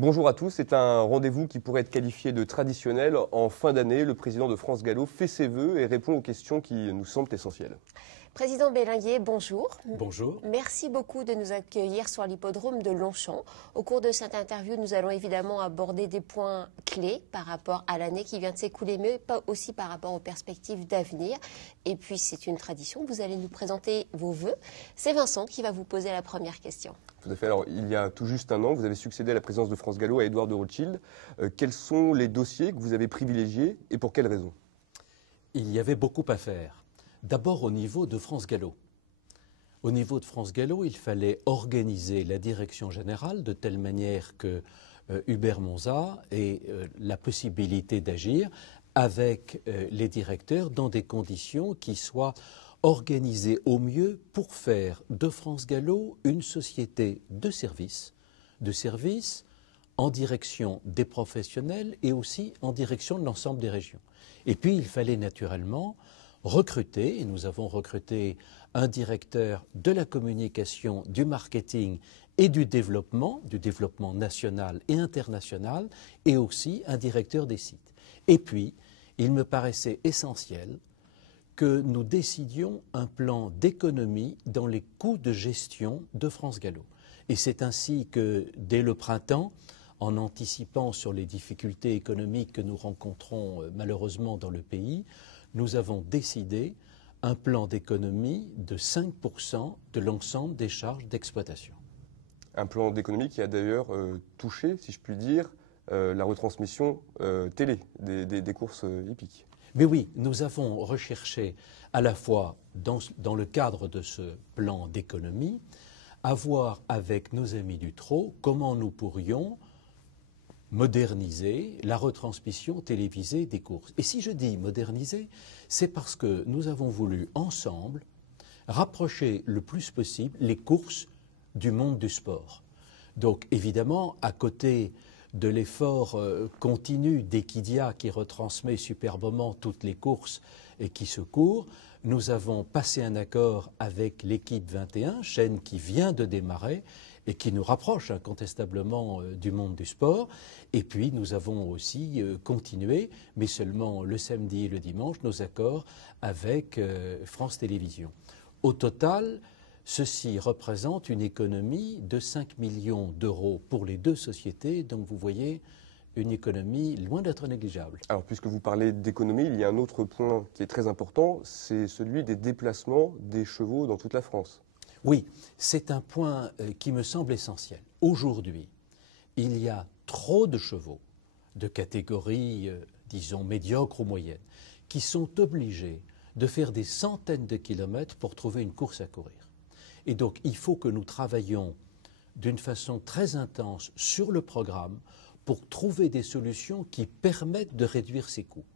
Bonjour à tous, c'est un rendez-vous qui pourrait être qualifié de traditionnel. En fin d'année, le président de France Gallo fait ses vœux et répond aux questions qui nous semblent essentielles. Président Belinguer, bonjour. Bonjour. Merci beaucoup de nous accueillir sur l'hippodrome de Longchamp. Au cours de cette interview, nous allons évidemment aborder des points clés par rapport à l'année qui vient de s'écouler, mais pas aussi par rapport aux perspectives d'avenir. Et puis, c'est une tradition, vous allez nous présenter vos vœux. C'est Vincent qui va vous poser la première question. Tout à fait. Alors, il y a tout juste un an, vous avez succédé à la présidence de France Gallo à Édouard de Rothschild. Quels sont les dossiers que vous avez privilégiés et pour quelles raisons? Il y avait beaucoup à faire. D'abord au niveau de France Gallo. Au niveau de France Gallo, il fallait organiser la direction générale de telle manière que Hubert Monza ait la possibilité d'agir avec les directeurs dans des conditions qui soient organisées au mieux pour faire de France Gallo une société de services en direction des professionnels et aussi en direction de l'ensemble des régions. Et puis il fallait naturellement recruter, et nous avons recruté un directeur de la communication, du marketing et du développement national et international, et aussi un directeur des sites. Et puis, il me paraissait essentiel que nous décidions un plan d'économie dans les coûts de gestion de France Gallo. Et c'est ainsi que, dès le printemps, en anticipant sur les difficultés économiques que nous rencontrons malheureusement dans le pays, nous avons décidé un plan d'économie de 5% de l'ensemble des charges d'exploitation. Un plan d'économie qui a d'ailleurs touché, si je puis dire, la retransmission télé des courses hippiques. Mais oui, nous avons recherché à la fois dans le cadre de ce plan d'économie, à voir avec nos amis du trot comment nous pourrions moderniser la retransmission télévisée des courses. Et si je dis moderniser, c'est parce que nous avons voulu ensemble rapprocher le plus possible les courses du monde du sport. Donc évidemment, à côté de l'effort continu d'Equidia qui retransmet superbement toutes les courses et qui se courent, nous avons passé un accord avec l'équipe 21, chaîne qui vient de démarrer et qui nous rapproche incontestablement du monde du sport. Et puis nous avons aussi continué, mais seulement le samedi et le dimanche, nos accords avec France Télévisions. Au total, ceci représente une économie de 5 millions d'euros pour les deux sociétés. Donc vous voyez, une économie loin d'être négligeable. Alors, puisque vous parlez d'économie, il y a un autre point qui est très important, c'est celui des déplacements des chevaux dans toute la France. Oui, c'est un point qui me semble essentiel. Aujourd'hui, il y a trop de chevaux de catégorie, disons, médiocre ou moyenne, qui sont obligés de faire des centaines de kilomètres pour trouver une course à courir. Et donc, il faut que nous travaillions d'une façon très intense sur le programme pour trouver des solutions qui permettent de réduire ces coûts.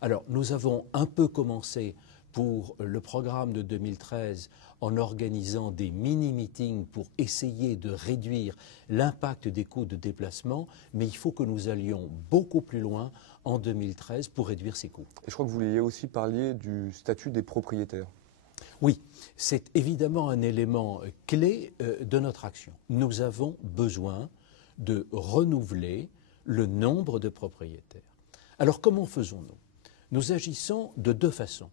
Alors, nous avons un peu commencé pour le programme de 2013 en organisant des mini-meetings pour essayer de réduire l'impact des coûts de déplacement, mais il faut que nous allions beaucoup plus loin en 2013 pour réduire ces coûts. Et je crois que vous vouliez aussi parler du statut des propriétaires. Oui, c'est évidemment un élément clé de notre action. Nous avons besoin de renouveler le nombre de propriétaires. Alors comment faisons-nous? Nous agissons de deux façons.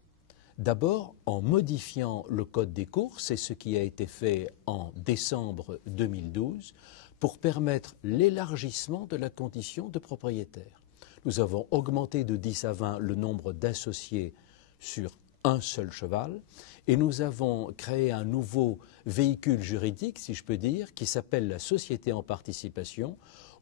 D'abord, en modifiant le code des courses, c'est ce qui a été fait en décembre 2012, pour permettre l'élargissement de la condition de propriétaire. Nous avons augmenté de 10 à 20 le nombre d'associés sur un seul cheval, et nous avons créé un nouveau véhicule juridique, si je peux dire, qui s'appelle la société en participation,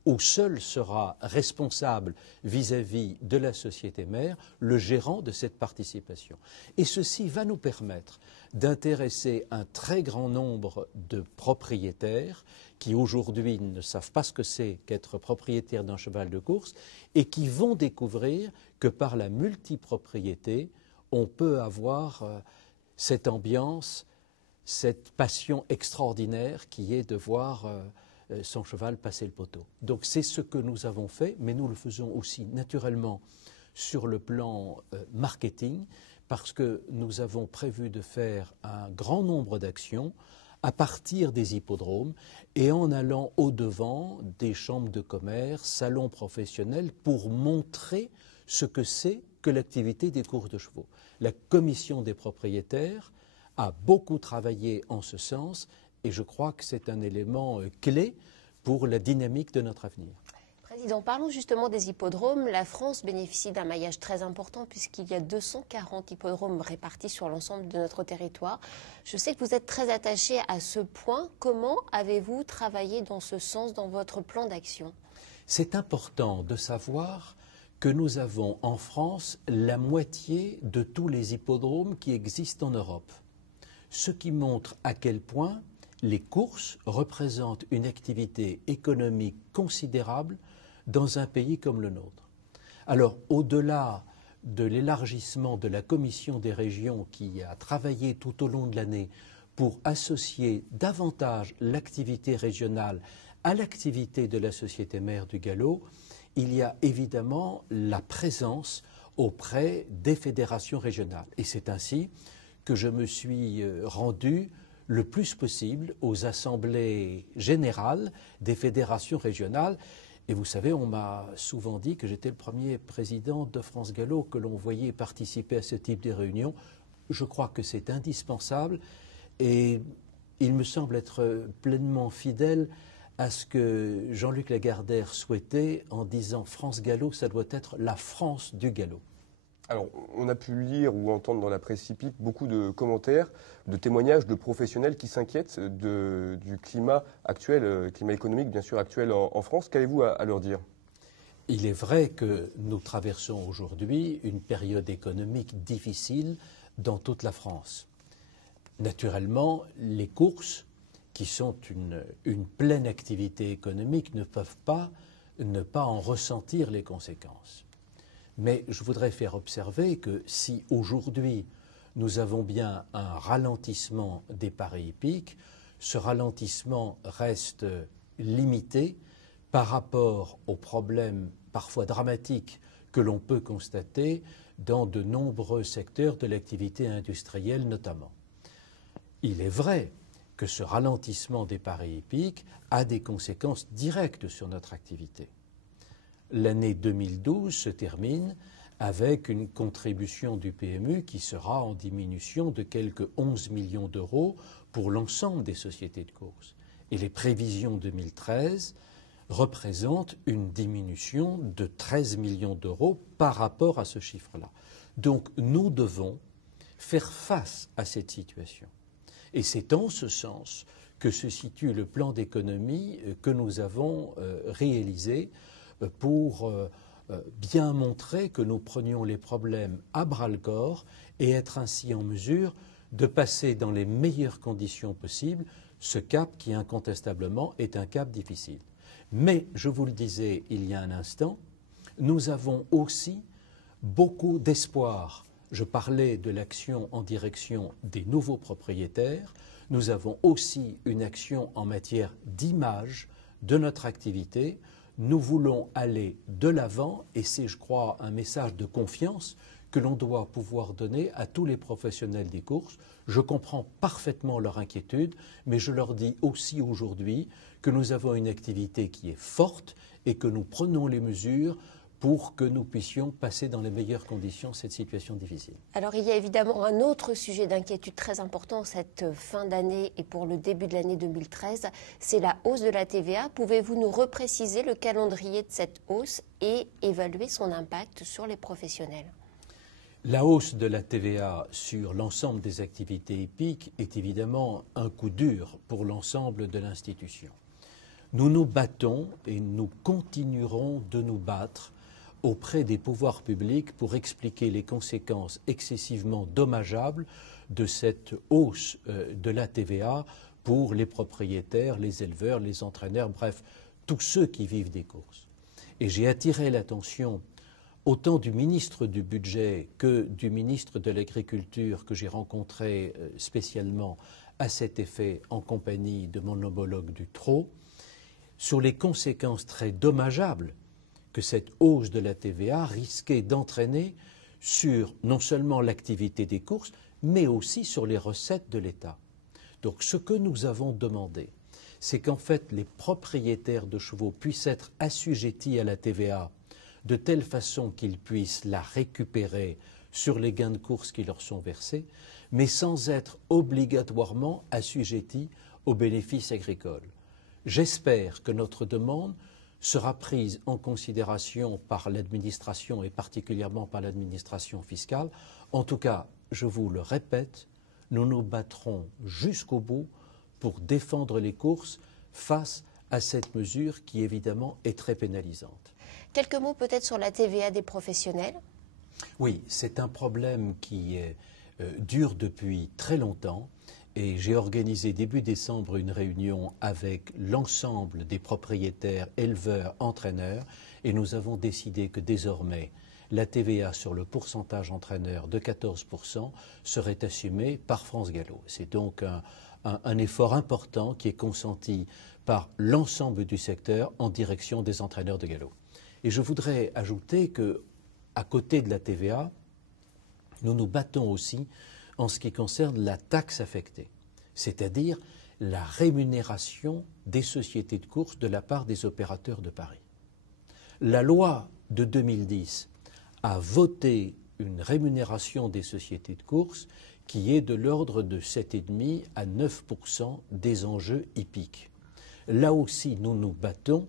où seul sera responsable vis-à-vis de la société mère le gérant de cette participation. Et ceci va nous permettre d'intéresser un très grand nombre de propriétaires qui aujourd'hui ne savent pas ce que c'est qu'être propriétaire d'un cheval de course et qui vont découvrir que par la multipropriété, on peut avoir cette ambiance, cette passion extraordinaire qui est de voir son cheval passer le poteau. Donc c'est ce que nous avons fait, mais nous le faisons aussi naturellement sur le plan marketing, parce que nous avons prévu de faire un grand nombre d'actions à partir des hippodromes et en allant au-devant des chambres de commerce, salons professionnels, pour montrer ce que c'est que l'activité des courses de chevaux. La commission des propriétaires a beaucoup travaillé en ce sens et je crois que c'est un élément clé pour la dynamique de notre avenir. Président, parlons justement des hippodromes. La France bénéficie d'un maillage très important puisqu'il y a 240 hippodromes répartis sur l'ensemble de notre territoire. Je sais que vous êtes très attaché à ce point. Comment avez-vous travaillé dans ce sens dans votre plan d'action? C'est important de savoir que nous avons en France la moitié de tous les hippodromes qui existent en Europe. Ce qui montre à quel point les courses représentent une activité économique considérable dans un pays comme le nôtre. Alors, au-delà de l'élargissement de la Commission des régions qui a travaillé tout au long de l'année pour associer davantage l'activité régionale à l'activité de la société mère du galop, il y a évidemment la présence auprès des fédérations régionales. Et c'est ainsi que je me suis rendu le plus possible aux assemblées générales des fédérations régionales. Et vous savez, on m'a souvent dit que j'étais le premier président de France Gallo que l'on voyait participer à ce type de réunions. Je crois que c'est indispensable et il me semble être pleinement fidèle à ce que Jean-Luc Lagardère souhaitait en disant France Gallo, ça doit être la France du galop. Alors, on a pu lire ou entendre dans la presse hippique beaucoup de commentaires, de témoignages de professionnels qui s'inquiètent du climat actuel, climat économique bien sûr actuel en France. Qu'avez-vous à leur dire? Il est vrai que nous traversons aujourd'hui une période économique difficile dans toute la France. Naturellement, les courses, qui sont une pleine activité économique, ne peuvent pas ne pas en ressentir les conséquences. Mais je voudrais faire observer que si aujourd'hui nous avons bien un ralentissement des paris hippiques, ce ralentissement reste limité par rapport aux problèmes parfois dramatiques que l'on peut constater dans de nombreux secteurs de l'activité industrielle notamment. Il est vrai que ce ralentissement des paris hippiques a des conséquences directes sur notre activité. L'année 2012 se termine avec une contribution du PMU qui sera en diminution de quelques 11 millions d'euros pour l'ensemble des sociétés de course. Et les prévisions 2013 représentent une diminution de 13 millions d'euros par rapport à ce chiffre-là. Donc nous devons faire face à cette situation. Et c'est en ce sens que se situe le plan d'économie que nous avons réalisé pour bien montrer que nous prenions les problèmes à bras-le-corps et être ainsi en mesure de passer dans les meilleures conditions possibles ce cap qui incontestablement est un cap difficile. Mais, je vous le disais il y a un instant, nous avons aussi beaucoup d'espoir. Je parlais de l'action en direction des nouveaux propriétaires. Nous avons aussi une action en matière d'image de notre activité. Nous voulons aller de l'avant et c'est, je crois, un message de confiance que l'on doit pouvoir donner à tous les professionnels des courses. Je comprends parfaitement leur inquiétude, mais je leur dis aussi aujourd'hui que nous avons une activité qui est forte et que nous prenons les mesures pour que nous puissions passer dans les meilleures conditions cette situation difficile. Alors il y a évidemment un autre sujet d'inquiétude très important cette fin d'année et pour le début de l'année 2013, c'est la hausse de la TVA. Pouvez-vous nous repréciser le calendrier de cette hausse et évaluer son impact sur les professionnels ? La hausse de la TVA sur l'ensemble des activités hippiques est évidemment un coup dur pour l'ensemble de l'institution. Nous nous battons et nous continuerons de nous battre auprès des pouvoirs publics pour expliquer les conséquences excessivement dommageables de cette hausse de la TVA pour les propriétaires, les éleveurs, les entraîneurs, bref, tous ceux qui vivent des courses. Et j'ai attiré l'attention autant du ministre du Budget que du ministre de l'Agriculture que j'ai rencontré spécialement à cet effet en compagnie de mon homologue du Trot, sur les conséquences très dommageables que cette hausse de la TVA risquait d'entraîner sur non seulement l'activité des courses, mais aussi sur les recettes de l'État. Donc ce que nous avons demandé, c'est qu'en fait les propriétaires de chevaux puissent être assujettis à la TVA de telle façon qu'ils puissent la récupérer sur les gains de course qui leur sont versés, mais sans être obligatoirement assujettis aux bénéfices agricoles. J'espère que notre demande sera prise en considération par l'administration et particulièrement par l'administration fiscale. En tout cas, je vous le répète, nous nous battrons jusqu'au bout pour défendre les courses face à cette mesure qui évidemment est très pénalisante. Quelques mots peut-être sur la TVA des professionnels. Oui, c'est un problème qui dure depuis très longtemps et j'ai organisé début décembre une réunion avec l'ensemble des propriétaires, éleveurs, entraîneurs et nous avons décidé que désormais la TVA sur le pourcentage entraîneur de 14% serait assumée par France Gallo. C'est donc un effort important qui est consenti par l'ensemble du secteur en direction des entraîneurs de galop. Et je voudrais ajouter qu'à côté de la TVA, nous nous battons aussi en ce qui concerne la taxe affectée, c'est-à-dire la rémunération des sociétés de course de la part des opérateurs de paris. La loi de 2010 a voté une rémunération des sociétés de course qui est de l'ordre de 7,5 à 9% des enjeux hippiques. Là aussi, nous nous battons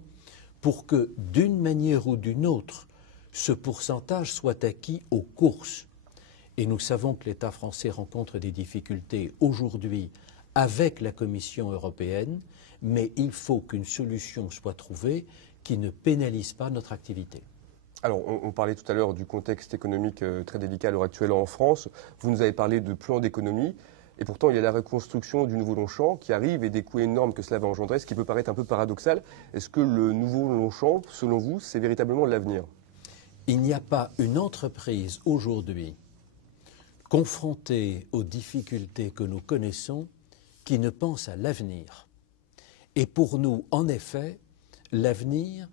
pour que, d'une manière ou d'une autre, ce pourcentage soit acquis aux courses. Et nous savons que l'État français rencontre des difficultés aujourd'hui avec la Commission européenne, mais il faut qu'une solution soit trouvée qui ne pénalise pas notre activité. Alors, on parlait tout à l'heure du contexte économique très délicat à l'heure actuelle en France. Vous nous avez parlé de plan d'économie. Et pourtant, il y a la reconstruction du nouveau Longchamp qui arrive et des coûts énormes que cela va engendrer, ce qui peut paraître un peu paradoxal. Est-ce que le nouveau Longchamp, selon vous, c'est véritablement l'avenir ? Il n'y a pas une entreprise aujourd'hui confrontée aux difficultés que nous connaissons qui ne pense à l'avenir. Et pour nous, en effet, l'avenir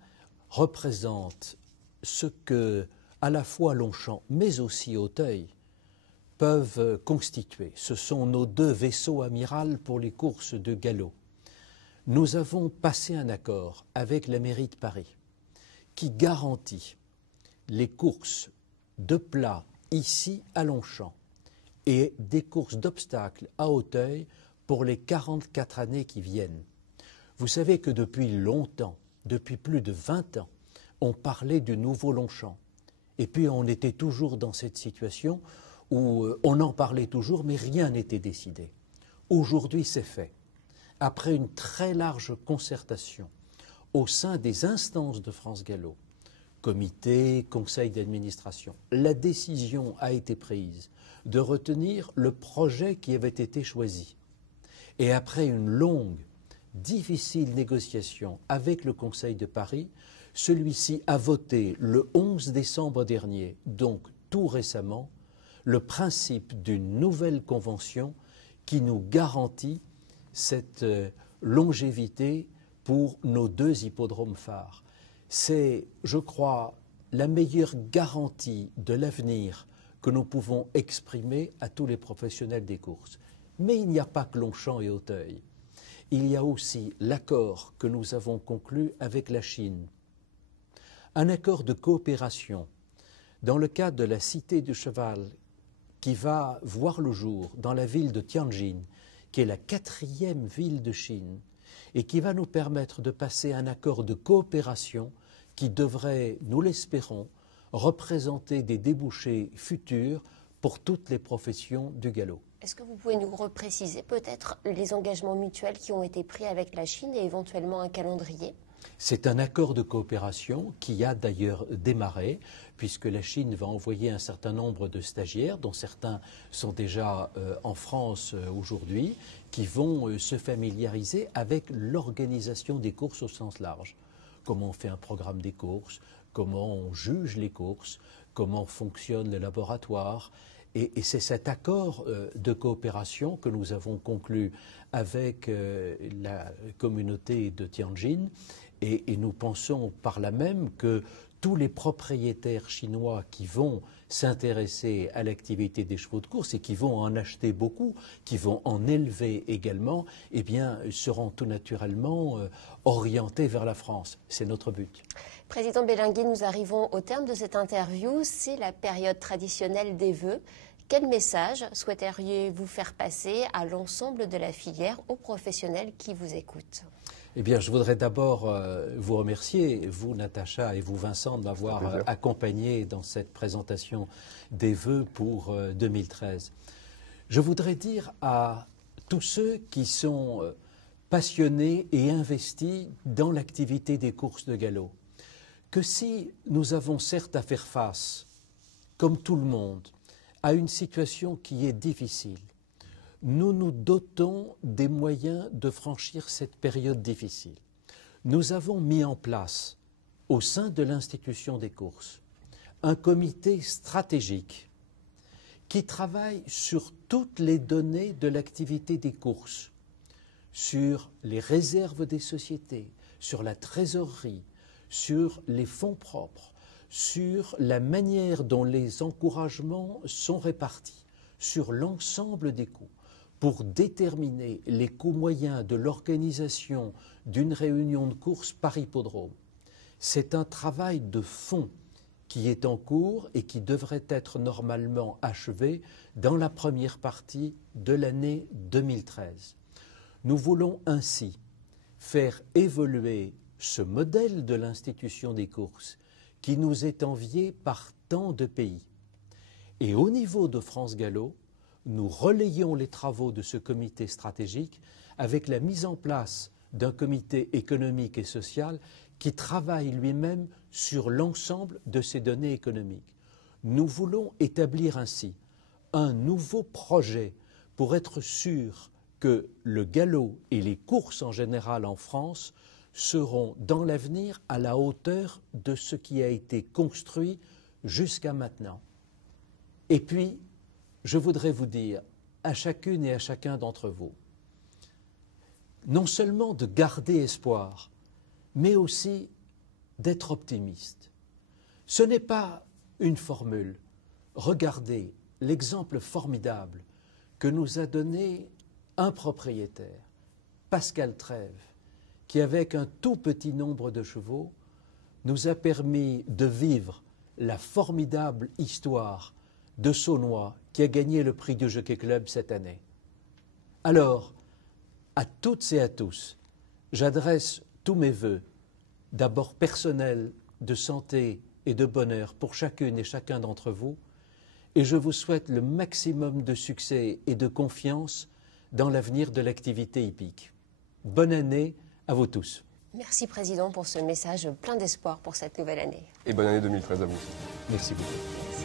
représente ce que, à la fois Longchamp, mais aussi Auteuil, peuvent constituer. Ce sont nos deux vaisseaux amirals pour les courses de galop. Nous avons passé un accord avec la mairie de Paris qui garantit les courses de plat ici à Longchamp et des courses d'obstacles à Auteuil pour les 44 années qui viennent. Vous savez que depuis longtemps, depuis plus de 20 ans, on parlait du nouveau Longchamp. Et puis on était toujours dans cette situation où on en parlait toujours, mais rien n'était décidé. Aujourd'hui, c'est fait. Après une très large concertation au sein des instances de France Gallo, comité, conseil d'administration, la décision a été prise de retenir le projet qui avait été choisi. Et après une longue, difficile négociation avec le Conseil de Paris, celui-ci a voté le 11 décembre dernier, donc tout récemment, le principe d'une nouvelle convention qui nous garantit cette longévité pour nos deux hippodromes phares. C'est, je crois, la meilleure garantie de l'avenir que nous pouvons exprimer à tous les professionnels des courses. Mais il n'y a pas que Longchamp et Auteuil. Il y a aussi l'accord que nous avons conclu avec la Chine. Un accord de coopération dans le cadre de la Cité du Cheval qui va voir le jour dans la ville de Tianjin, qui est la 4e ville de Chine, et qui va nous permettre de passer un accord de coopération qui devrait, nous l'espérons, représenter des débouchés futurs pour toutes les professions du galop. Est-ce que vous pouvez nous repréciser peut-être les engagements mutuels qui ont été pris avec la Chine et éventuellement un calendrier ? C'est un accord de coopération qui a d'ailleurs démarré, puisque la Chine va envoyer un certain nombre de stagiaires, dont certains sont déjà en France aujourd'hui, qui vont se familiariser avec l'organisation des courses au sens large. Comment on fait un programme des courses, comment on juge les courses, comment fonctionne le laboratoire. Et c'est cet accord de coopération que nous avons conclu avec la communauté de Tianjin. Et nous pensons par là même que tous les propriétaires chinois qui vont s'intéresser à l'activité des chevaux de course et qui vont en acheter beaucoup, qui vont en élever également, eh bien, seront tout naturellement orientés vers la France. C'est notre but. Président Belenguer, nous arrivons au terme de cette interview. C'est la période traditionnelle des vœux. Quel message souhaiteriez-vous faire passer à l'ensemble de la filière, aux professionnels qui vous écoutent? Eh bien, je voudrais d'abord vous remercier, vous, Natacha, et vous, Vincent, de m'avoir accompagné dans cette présentation des vœux pour 2013. Je voudrais dire à tous ceux qui sont passionnés et investis dans l'activité des courses de galop que si nous avons certes à faire face, comme tout le monde, à une situation qui est difficile, nous nous dotons des moyens de franchir cette période difficile. Nous avons mis en place, au sein de l'institution des courses, un comité stratégique qui travaille sur toutes les données de l'activité des courses, sur les réserves des sociétés, sur la trésorerie, sur les fonds propres, sur la manière dont les encouragements sont répartis, sur l'ensemble des coûts, pour déterminer les coûts moyens de l'organisation d'une réunion de course par hippodrome. C'est un travail de fond qui est en cours et qui devrait être normalement achevé dans la première partie de l'année 2013. Nous voulons ainsi faire évoluer ce modèle de l'institution des courses qui nous est envié par tant de pays. Et au niveau de France Gallo, nous relayons les travaux de ce comité stratégique avec la mise en place d'un comité économique et social qui travaille lui-même sur l'ensemble de ces données économiques. Nous voulons établir ainsi un nouveau projet pour être sûr que le galop et les courses en général en France seront dans l'avenir à la hauteur de ce qui a été construit jusqu'à maintenant. Et puis, je voudrais vous dire à chacune et à chacun d'entre vous, non seulement de garder espoir, mais aussi d'être optimiste. Ce n'est pas une formule. Regardez l'exemple formidable que nous a donné un propriétaire, Pascal Trèves, qui, avec un tout petit nombre de chevaux, nous a permis de vivre la formidable histoire de Saunois qui a gagné le prix du Jockey Club cette année. Alors, à toutes et à tous, j'adresse tous mes vœux, d'abord personnels, de santé et de bonheur pour chacune et chacun d'entre vous, et je vous souhaite le maximum de succès et de confiance dans l'avenir de l'activité hippique. Bonne année à vous tous. Merci Président pour ce message plein d'espoir pour cette nouvelle année. Et bonne année 2013 à vous. Merci beaucoup. Merci.